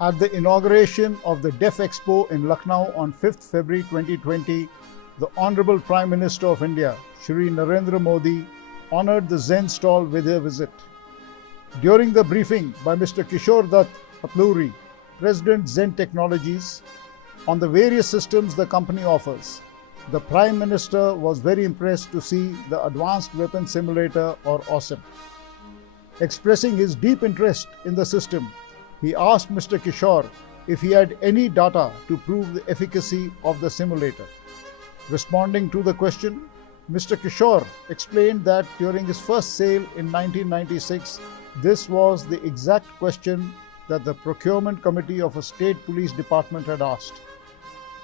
At the inauguration of the DefExpo in Lucknow on 5th February 2020, the Honorable Prime Minister of India, Shri Narendra Modi, honoured the Zen stall with a visit. During the briefing by Mr. Kishore Dutt Atluri, President Zen Technologies, on the various systems the company offers, the Prime Minister was very impressed to see the Advanced Weapon Simulator or AWESOM. Expressing his deep interest in the system, he asked Mr. Kishore if he had any data to prove the efficacy of the simulator. Responding to the question, Mr. Kishore explained that during his first sale in 1996, this was the exact question that the procurement committee of a state police department had asked.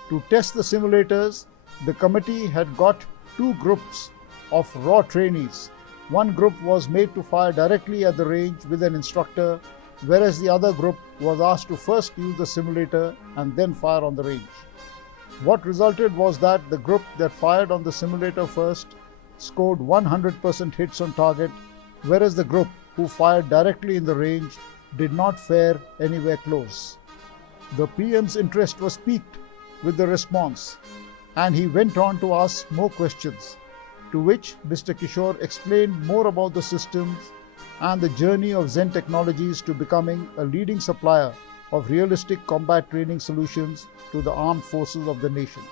To test the simulators, the committee had got two groups of raw trainees. One group was made to fire directly at the range with an instructor, whereas the other group was asked to first use the simulator and then fire on the range. What resulted was that the group that fired on the simulator first scored 100% hits on target, whereas the group who fired directly in the range did not fare anywhere close. The PM's interest was piqued with the response, and he went on to ask more questions, to which Mr. Kishore explained more about the systems and the journey of Zen Technologies to becoming a leading supplier of realistic combat training solutions to the armed forces of the nation.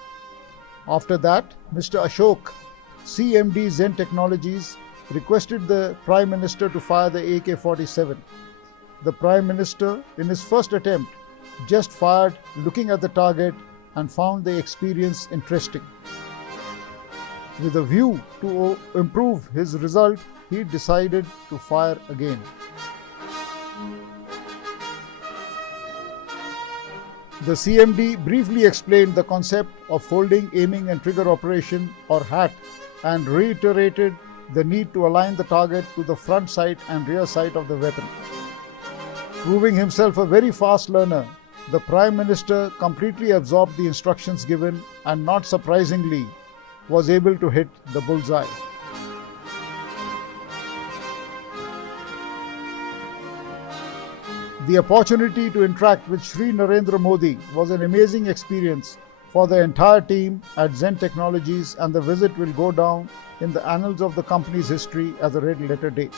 After that, Mr. Ashok, CMD Zen Technologies, requested the Prime Minister to fire the AK-47. The Prime Minister, in his first attempt, just fired looking at the target and found the experience interesting. With a view to improve his result, he decided to fire again. The CMD briefly explained the concept of holding, aiming and trigger operation or HAT and reiterated the need to align the target to the front sight and rear sight of the weapon. Proving himself a very fast learner, the Prime Minister completely absorbed the instructions given and, not surprisingly, was able to hit the bullseye. The opportunity to interact with Shri Narendra Modi was an amazing experience for the entire team at Zen Technologies, and the visit will go down in the annals of the company's history as a red letter day.